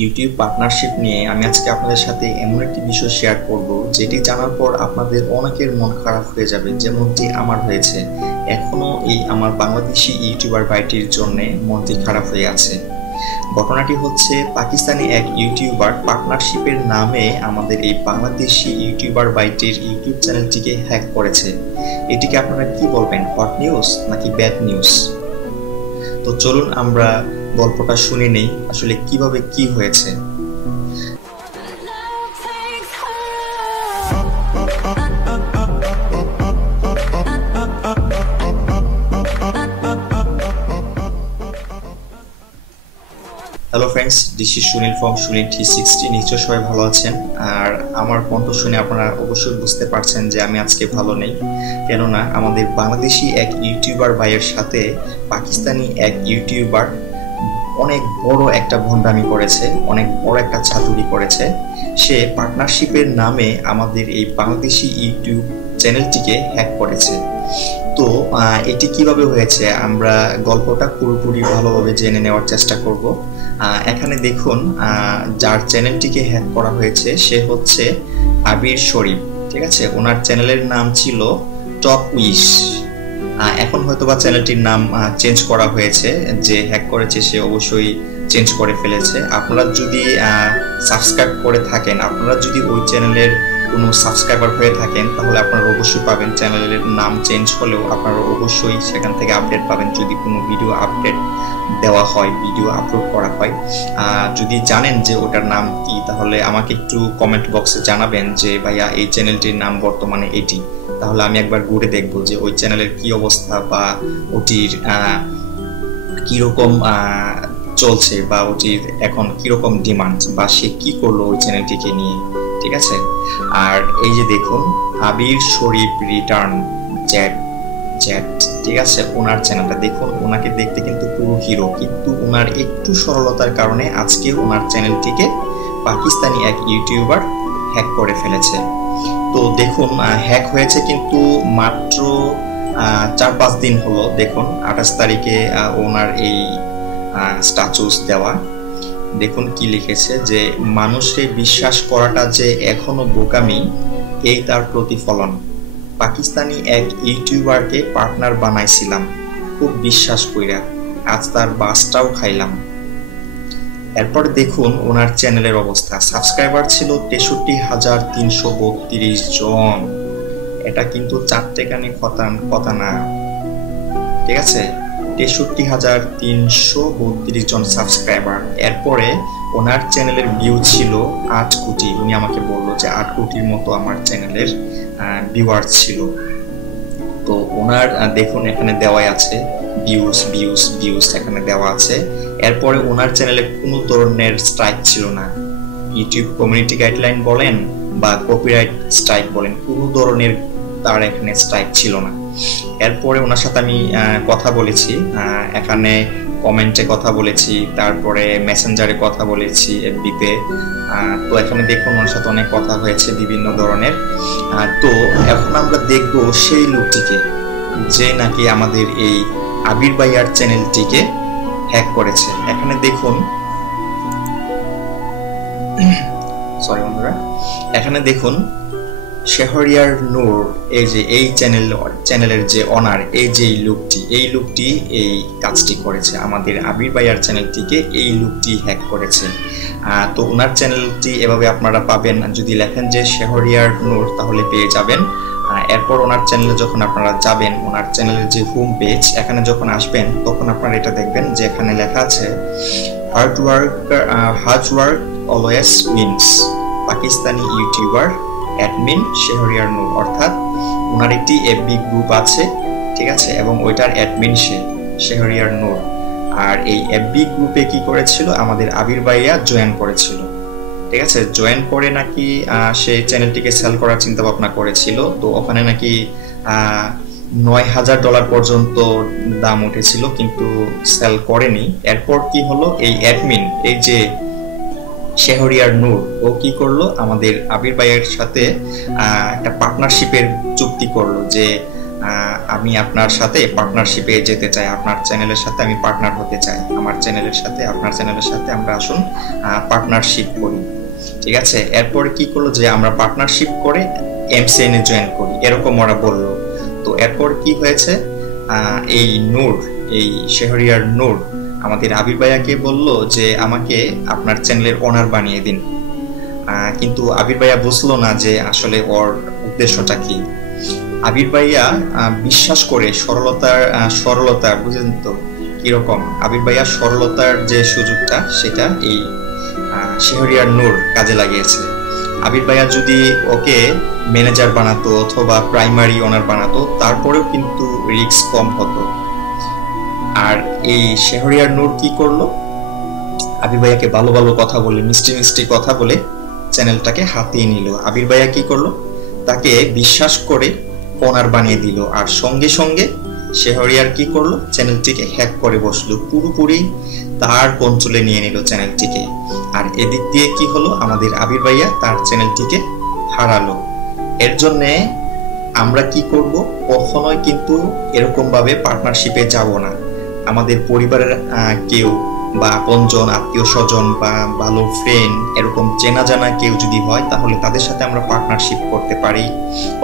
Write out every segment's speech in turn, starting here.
YouTube partnership নিয়ে আমি আজকে আপনাদের সাথে এমন একটি বিষয় শেয়ার করব যেটি জানার পর আপনাদের অনেকের মন খারাপ হয়ে যাবে, যেমনটি আমার হয়েছে। এখনো এই আমার বাংলাদেশি ইউটিউবার ভাইটির জন্য মনটি খারাপ হয়ে আছে। ঘটনাটি হচ্ছে, পাকিস্তানি এক ইউটিউবার পার্টনারশিপের নামে আমাদের এই বাংলাদেশি ইউটিউবার ভাইটির ইউটিউব চ্যানেলটিকে হ্যাক করেছে। এটিকে আপনারা কি বলবেন, হট নিউজ নাকি ব্যাড নিউজ? তো চলুন আমরা গল্পটা শুনে নেই, আসলে কিভাবে কি হয়েছে। Hello friends, this is Sunil from Sunil T60। নিশ্চয় সবাই ভালো আছেন। আর আমার কণ্ঠ শুনে আপনারা অবশ্যই বুঝতে পারছেন যে আমি আজকে ভালো নেই, কেননা আমাদের বাংলাদেশি এক ইউটিউবার ভাইয়ের সাথে পাকিস্তানি এক ইউটিউবার অনেক বড় একটা ভণ্ডামি করেছে, অনেক বড় একটা ছাতুরি করেছে। সে পার্টনারশিপের নামে আমাদের এই বাংলাদেশি ইউটিউব চ্যানেলটিকে হ্যাক করেছে। তো এটি কিভাবে হয়েছে আমরা গল্পটা পুরোপুরি ভালোভাবে জেনে নেওয়ার চেষ্টা করব। এখানে দেখুন, যার চ্যানেলটিকে হ্যাক করা হয়েছে সে হচ্ছে আবির শরীফ, ঠিক আছে। ওনার চ্যানেলের নাম ছিল টপ উইশ। এখন হয়তোবা চ্যানেলটির নাম চেঞ্জ করা হয়েছে, যে হ্যাক করেছে সে অবশ্যই চেঞ্জ করে ফেলেছে। আপনারা যদি সাবস্ক্রাইব করে থাকেন, আপনারা যদি ওই চ্যানেলের কোনো সাবস্ক্রাইবার হয়ে থাকেন, তাহলে আপনারা অবশ্যই পাবেন। চ্যানেলের নাম চেঞ্জ হলেও আপনারা অবশ্যই সেখান থেকে আপডেট পাবেন যদি কোনো ভিডিও আপডেট দেওয়া হয়, ভিডিও আপলোড করা হয়। যদি জানেন যে ওটার নাম কি, তাহলে আমাকে একটু কমেন্ট বক্সে জানাবেন যে ভাইয়া এই চ্যানেলটির নাম বর্তমানে এটি। তাহলে আমি একবার ঘুরে দেখবো যে ওই চ্যানেলের কি অবস্থা, বা ওটির কিরকম চলছে, বা ওটির এখন কিরকম ডিমান্ড, বা সে কি করলো ওই চ্যানেলটিকে নিয়ে, ঠিক আছে। আর এই যে দেখুন, আবির শরীফ রিটার্ন চ্যাট, ঠিক আছে, ওনার চ্যানেলটা দেখুন। ওনাকে দেখতে কিন্তু পুরো হিরো, কিন্তু ওনার একটু সরলতার কারণে আজকে ওনার চ্যানেলটিকে পাকিস্তানি এক ইউটিউবার হ্যাক করে ফেলেছে। তো দেখুন, হ্যাক হয়েছে কিন্তু মাত্র 4-5 দিন হলো। দেখুন 28 তারিখে ওনার এই স্ট্যাটাস দেওয়া। দেখুন কি লিখেছে, যে মানুষকে বিশ্বাস করাটা যে এখনো বোকামি, এই তার প্রতিফলন। পাকিস্তানি এক ইউটিউবারকে পার্টনার বানাইছিলাম খুব বিশ্বাস কইরা, আজ তার বাসটাও খাইলাম। এরপর দেখুন ওনার চ্যানেলের অবস্থা। সাবস্ক্রাইবার ছিল 63,332 জন। এটা কিন্তু 4 টাকানি কথা না, ঠিক আছে। 63,332 জন সাবস্ক্রাইবার। এরপরে ওনার চ্যানেলের ভিউ ছিল 8 কোটি। উনি আমাকে বললো যে 8 কোটির মতো আমার চ্যানেলের ভিউয়ার ছিল। তো ওনার দেখুন এখানে দেওয়াই আছে ভিউজ এখানে দেওয়া আছে। এরপরে ওনার চ্যানেলে কোনো ধরনের স্ট্রাইক ছিল না। ইউটিউব কমিউনিটি গাইডলাইন বলেন বা কপিরাইট স্ট্রাইক বলেন, কোনো ধরনের তার এখানে স্ট্রাইক ছিল না। এরপরে ওনার সাথে আমি কথা বলেছি, এখানে কমেন্টে কথা বলেছি, তারপরে মেসেঞ্জারে কথা বলেছি, এফবিতে। তো এখানে দেখুন ওনার সাথে অনেক কথা হয়েছে বিভিন্ন ধরনের। তো এখন আমরা দেখব সেই লোকটিকে, যে নাকি আমাদের এই আবির ভাইয়ার চ্যানেলটিকে হ্যাক করেছে। এখানে দেখুন, সরি বন্ধুরা, এখানে দেখুন শেহরিয়ার নূর, এই যে এই চ্যানেলের যে অনার, এই যে এই লোকটি এই কাজটি করেছে। আমাদের আবির ভাইয়ার চ্যানেলটিকে এই লোকটি হ্যাক করেছে। তো ওনার চ্যানেলটি এভাবে আপনারা পাবেন, যদি লেখেন যে শেহরিয়ার নূর তাহলে পেয়ে যাবেন। এরপর ওনার চ্যানেলে যখন আপনারা যাবেন, ওনার চ্যানেলের যে হোম পেজ, এখানে যখন আসবেন তখন আপনারা এটা দেখবেন যে এখানে লেখা আছে hard work always wins, Pakistani YouTuber admin Shehriyar Noor. অর্থাৎ ওনার একটি এফবি গ্রুপ আছে, ঠিক আছে, এবং ওইটার অ্যাডমিন শেহরিয়ার নূর। আর এই এফবি গ্রুপে কি করেছিল, আমাদের আবির ভাইয়া জয়েন করেছিল, ঠিক আছে। জয়েন করে নাকি সে চ্যানেলটিকে সেল করার চিন্তা ভাবনা করেছিল। তো ওখানে নাকি $9,000 পর্যন্ত দাম উঠেছিল, কিন্তু সেল করেনি। এরপর কি হলো, এই অ্যাডমিন, এই যে শেহরিয়ার নূর, ও কি করলো, আমাদের আবির ভাইয়ের সাথে একটা পার্টনারশিপের চুক্তি করলো, যে আমি আপনার সাথে পার্টনারশিপে যেতে চাই, আপনার চ্যানেলের সাথে আমি পার্টনার হতে চাই, আমার চ্যানেলের সাথে আপনার চ্যানেলের সাথে আমরা আসুন পার্টনারশিপ করি। ঠিক আছে, এরপরে কি করলো যে আমরা পার্টনারশিপ করে MCN এ জয়েন করি, এরকম ওরা বললো। তো এরপর কি হয়েছে, এই নূর, এই শেহরিয়ার নূর আমাদের আবির ভাইয়াকে বলল যে আমাকে আপনার চ্যানেলের ওনার বানিয়ে দিন। কিন্তু আবির ভাইয়া বুঝলো না যে আসলে ওর উদ্দেশ্যটা কি। আবির ভাইয়া বিশ্বাস করে সরলতা বুঝেন তো কিরকম, আবির ভাইয়া সরলতার যে সুযোগটা সেটা এই শেহরিয়ার নূর কাজে লাগিয়েছে। আবির ভাইয়া যদি ওকে ম্যানেজার বানাতো অথবা প্রাইমারি ওনার বানাতো তারপরেও কিন্তু রিস্ক কম হতো। আর এই শেহরিয়ার নূর কি করলো, আবির ভাইয়াকে ভালো ভালো কথা বলে, মিষ্টি মিষ্টি কথা বলে চ্যানেলটাকে হাতিয়ে নিল। আবির ভাইয়া কি করলো, তাকে বিশ্বাস করে ওনার বানিয়ে দিল। আর সঙ্গে সঙ্গে শেহরিয়ার কি করলো, চ্যানেলটিকে হ্যাক করে বসলো, পুরোপুরি তার কন্ট্রোলে নিয়ে নিল চ্যানেলটিকে। আর এদিক দিয়ে কি হলো, আমাদের আবির ভাইয়া তার চ্যানেলটিকে হারালো। এর জন্য আমরা কি করব, কখনোই কিন্তু এরকম ভাবে পার্টনারশিপে যাব না। আমাদের পরিবারের কেউ বা আপনজন, আত্মীয় স্বজন বা ভালো ফ্রেন্ড, এরকম চেনা জানা কেউ যদি হয় তাহলে তাদের সাথে আমরা পার্টনারশিপ করতে পারি।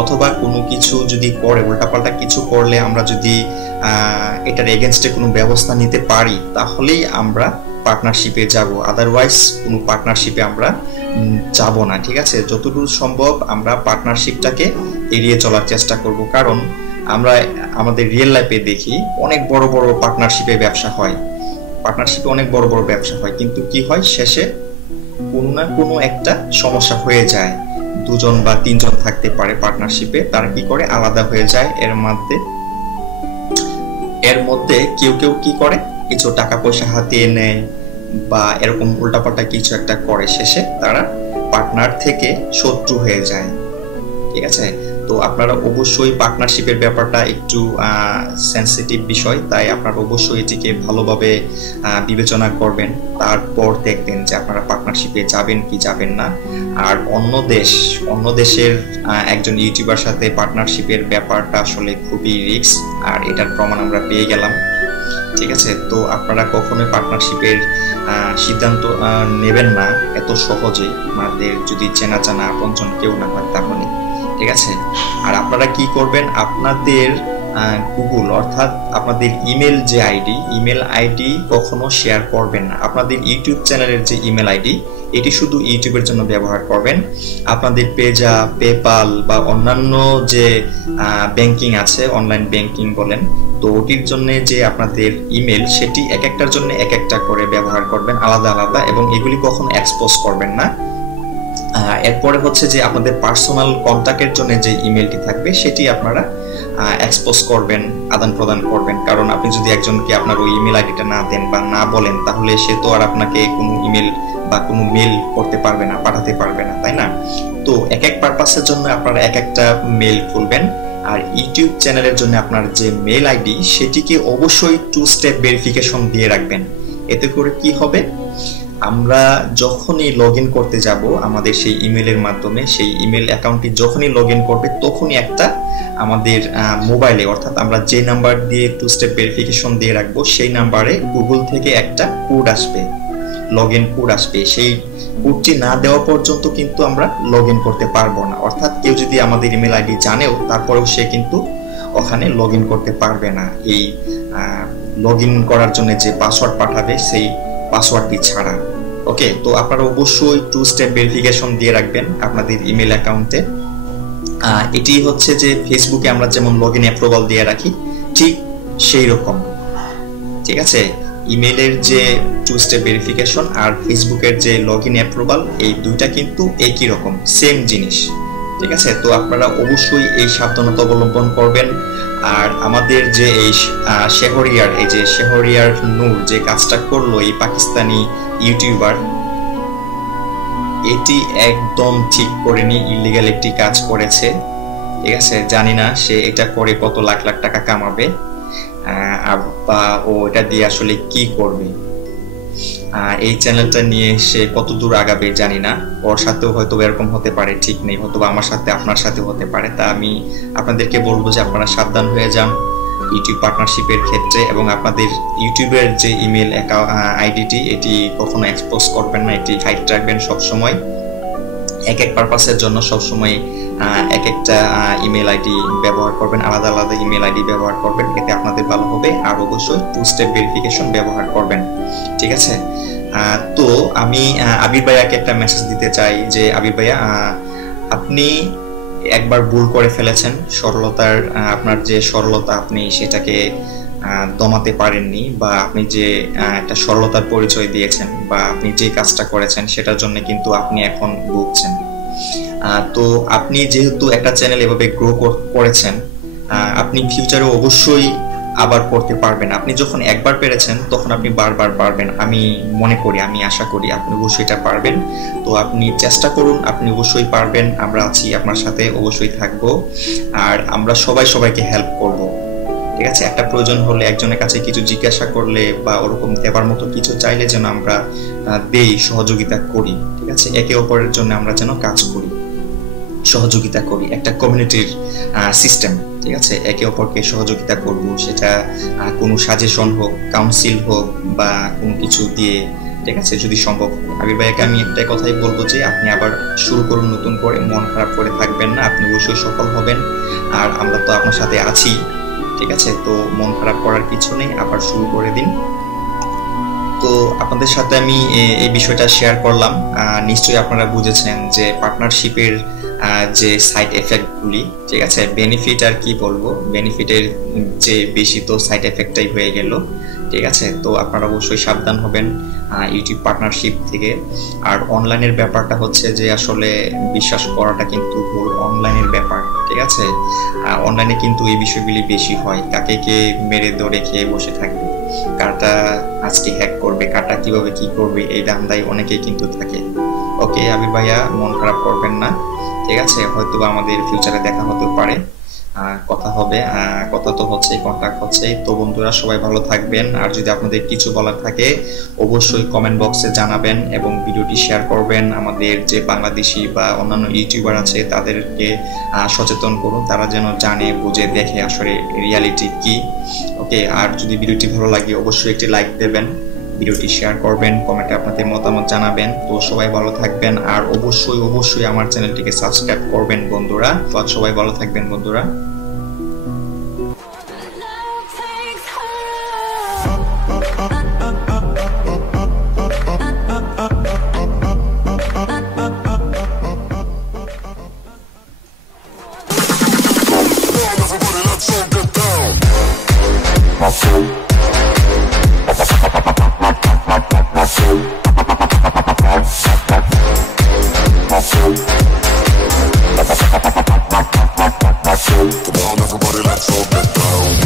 অথবা কোনো কিছু যদি করে, উল্টাপাল্টা কিছু করলে আমরা যদি এটার এগেনস্টে কোনো ব্যবস্থা নিতে পারি তাহলেই আমরা পার্টনারশিপে যাব, আদারওয়াইজ কোনো পার্টনারশিপে আমরা যাব না। ঠিক আছে, যতদূর সম্ভব আমরা পার্টনারশিপটাকে এড়িয়ে চলার চেষ্টা করব। কারণ আমরা আমাদের রিয়েল লাইফে দেখি অনেক বড় বড় পার্টনারশিপে ব্যবসা হয়, অনেক বড় বড় ব্যবসা হয়, কিন্তু কি হয়, শেষে কোনো না কোনো একটা সমস্যা হয়ে যায়। দুজন বা তিনজন থাকতে পারে পার্টনারশিপে, তারা কি করে আলাদা হয়ে যায়। এর মধ্যে কেউ কেউ কি করে, কিছু টাকা পয়সা হাতিয়ে নেয় বা এরকম উল্টাপাল্টা কিছু একটা করে, শেষে তারা পার্টনার থেকে শত্রু হয়ে যায়। ঠিক আছে, তো আপনারা অবশ্যই পার্টনারশিপের ব্যাপারটা একটু সেনসিটিভ বিষয়, তাই আপনারা অবশ্যই এটিকে ভালোভাবে বিবেচনা করবেন, তারপর দেখবেন যে আপনারা পার্টনারশিপে যাবেন কি যাবেন না। আর অন্য দেশের একজন ইউটিউবার সাথে পার্টনারশিপের ব্যাপারটা আসলে খুবই রিস্ক, আর এটার প্রমাণ আমরা পেয়ে গেলাম। ঠিক আছে, তো আপনারা কখনোই পার্টনারশিপের সিদ্ধান্ত নেবেন না এত সহজে, আমাদের যদি চেনা জানা আপনজন কেউ না হয় তাহলে। ঠিক আছে, আর আপনারা কি করবেন, আপনাদের গুগল অর্থাৎ আপনাদের ইমেল যে ইমেল আইডি কখনো শেয়ার করবেন না। আপনাদের ইউটিউব চ্যানেলের যে ইমেল আইডি, এটি শুধু ইউটিউবের জন্য ব্যবহার করবেন। আপনাদের পেজা, পেপাল বা অন্যান্য যে ব্যাংকিং আছে, অনলাইন ব্যাংকিং বলেন, তো ওটির জন্য যে আপনাদের ইমেল, সেটি এক একটার জন্য এক একটা করে ব্যবহার করবেন, আলাদা আলাদা, এবং এগুলি কখনো এক্সপোজ করবেন না। এরপরে হচ্ছে যে আপনাদের পার্সোনাল কন্ট্যাক্টের জন্য যে ইমেলটি থাকবে সেটি আপনারা এক্সপোজ করবেন, আদান প্রদান করবেন। কারণ আপনি যদি একজনকে আপনার ওই ইমেল আইডিটা না দেন বা না বলেন, তাহলে সে তো আর আপনাকে কোনো ইমেল বা কোনো মেল করতে পারবে না, পাঠাতে পারবে না, তাই না? তো এক এক পারপাসের জন্য আপনারা এক একটা মেল খুলবেন। আর ইউটিউব চ্যানেলের জন্য আপনার যে মেল আইডি, সেটিকে অবশ্যই 2 স্টেপ ভেরিফিকেশন দিয়ে রাখবেন। এতে করে কি হবে, আমরা যখনই লগ ইন করতে যাব আমাদের সেই ইমেলের মাধ্যমে, সেই ইমেল অ্যাকাউন্টটি যখনই লগ ইন করবে তখনই একটা আমাদের মোবাইলে, অর্থাৎ আমরা যে নাম্বার দিয়ে 2 স্টেপ ভেরিফিকেশন দিয়ে রাখবো সেই নাম্বারে গুগল থেকে একটা কোড আসবে, লগ ইন কোড আসবে। সেই কোডটি না দেওয়া পর্যন্ত কিন্তু আমরা লগ ইন করতে পারবো না। অর্থাৎ কেউ যদি আমাদের ইমেল আইডি জানেও, তারপরেও সে কিন্তু ওখানে লগ ইন করতে পারবে না, এই লগ ইন করার জন্য যে পাসওয়ার্ড পাঠাবে সেই পাসওয়ার্ডটি ছাড়া। ওকে, তো আপনারা অবশ্যই 2 স্টেপ ভেরিফিকেশন দিয়ে রাখবেন আপনাদের ইমেল অ্যাকাউন্টে। এটি হচ্ছে যে ফেসবুকে আমরা যেমন লগ ইন অ্যাপ্রুভাল দিয়ে রাখি, ঠিক সেই রকম। ঠিক আছে, ইমেলের যে 2 স্টেপ ভেরিফিকেশন আর ফেসবুকের যে লগ ইন অ্যাপ্রুভাল, এই দুইটা কিন্তু একই রকম, সেম জিনিস। ঠিক আছে, তো আপনারা অবশ্যই এই সাবধানতা অবলম্বন করবেন। আর আমাদের যে এই শেহরিয়ার নূর যে কাজটা করলো, এই পাকিস্তানি ইউটিউবার, এটি একদম ঠিক করেনি, ইলিগাল একটি কাজ করেছে। ঠিক আছে, জানি না সে এটা করে কত লাখ লাখ টাকা কামাবে বা ও এটা দিয়ে আসলে কি করবে। এই চ্যানেলটা নিয়ে সে কত দূর আগাবে জানি না, ওর সাথেও হয়তো এরকম হতে পারে, ঠিক নেই, হয়তো আমার সাথে আপনার সাথে হতে পারে। তা আমি আপনাদেরকে বলবো যে আপনারা সাবধান হয়ে যান ইউটিউব পার্টনারশিপের ক্ষেত্রে, এবং আপনাদের ইউটিউবের যে ইমেল আইডিটি এটি কখনো এক্সপোজ করবেন না, এটি হাইড রাখবেন সবসময়। এক এক পারপাসের জন্য সবসময় এক একটা ইমেল আইডি ব্যবহার করবেন, আলাদা আলাদা ইমেল আইডি ব্যবহার করবেন, এতে আপনাদের ভালো হবে। আর অবশ্যই 2 স্টেপ ভেরিফিকেশন ব্যবহার করবেন, ঠিক আছে? তো আমি আবির ভাইয়াকে একটা মেসেজ দিতে চাই যে আবির ভাইয়া, আপনি একবার ভুল করে ফেলেছেন, সরলতার আপনার যে সরলতা আপনি সেটাকে দমাতে পারেননি, বা আপনি যে একটা সরলতার পরিচয় দিয়েছেন বা আপনি যে কাজটা করেছেন সেটার জন্য কিন্তু আপনি এখন ভুগছেন। তো আপনি যেহেতু একটা চ্যানেল এভাবে গ্রো করেছেন, আপনি ফিউচারে অবশ্যই আবার করতে পারবেন। আপনি যখন একবার পেরেছেন তখন আপনি বারবার পারবেন, আমি মনে করি, আমি আশা করি আপনি অবশ্যই এটা পারবেন। তো আপনি চেষ্টা করুন, আপনি অবশ্যই পারবেন, আমরা আছি আপনার সাথে, অবশ্যই থাকবো। আর আমরা সবাই সবাইকে হেল্প করব, ঠিক আছে? একটা প্রয়োজন হলে, একজনের কাছে কিছু জিজ্ঞাসা করলে বা ওরকম দেবার মতো কিছু চাইলে যেন আমরা দেই, সহযোগিতা করি, ঠিক আছে? একে অপরের জন্য আমরা যেন কাজ করি, সহযোগিতা করি, একটা কমিউনিটির সিস্টেম, ঠিক আছে? একে অপরকে সহযোগিতা করব, সেটা কোনো সাজেশন হোক, কাউন্সিল হোক বা কোনো কিছু দিয়ে, ঠিক আছে? যদি সম্ভব। আবির ভাইয়াকে আমি একটাই কথাই বলবো যে আপনি আবার শুরু করুন নতুন করে, মন খারাপ করে থাকবেন না, আপনি অবশ্যই সফল হবেন। আর আমরা তো আপনার সাথে আছি, ঠিক আছে? তো মন খারাপ করার কিছু নেই, আবার শুরু করে দিন। তো আপনাদের সাথে আমি এই বিষয়টা শেয়ার করলাম। নিশ্চয়ই আপনারা বুঝেছেন যে পার্টনারশিপের যে সাইড এফেক্টগুলি, ঠিক আছে? বেনিফিট আর কি বলবো, বেনিফিটের যে বেশি তো সাইড এফেক্টটাই হয়ে গেল, ঠিক আছে? তো আপনারা অবশ্যই সাবধান হবেন ইউটিউব পার্টনারশিপ থেকে। আর অনলাইনের ব্যাপারটা হচ্ছে যে আসলে বিশ্বাস করাটা কিন্তু অনলাইনের ব্যাপার, ঠিক আছে? অনলাইনে কিন্তু এই বিষয়গুলি বেশি হয়, কাকে কে মেরে দৌড়ে খেয়ে বসে থাকবে, কারটা আজকে হ্যাক করবে, কারটা কিভাবে কি করবে, এই দান্দায় অনেকেই কিন্তু থাকে। ওকে আবির ভাইয়া, মন খারাপ করবেন না, ঠিক আছে? হয়তো আমাদের ফিউচারে দেখা হতে পারে, কথা হবে, কথা তো হচ্ছে, কন্টাক্ট হচ্ছে। তো বন্ধুরা সবাই ভালো থাকবেন, আর যদি আপনাদের কিছু বলার থাকে অবশ্যই কমেন্ট বক্সে জানাবেন এবং ভিডিওটি শেয়ার করবেন। আমাদের যে বাংলাদেশি বা অন্যান্য ইউটিউবার আছে তাদেরকে সচেতন করুন, তারা যেন জানে, বুঝে, দেখে আসলে রিয়ালিটি কি। ওকে, আর যদি ভিডিওটি ভালো লাগে অবশ্যই একটি লাইক দেবেন, ভিডিওটি শেয়ার করবেন, কমেন্টে আপনাদের মতামত জানাবেন। তো সবাই ভালো থাকবেন, আর অবশ্যই অবশ্যই আমার চ্যানেলটিকে সাবস্ক্রাইব করবেন বন্ধুরা। তো সবাই ভালো থাকবেন বন্ধুরা। Come on, everybody, let's all get down.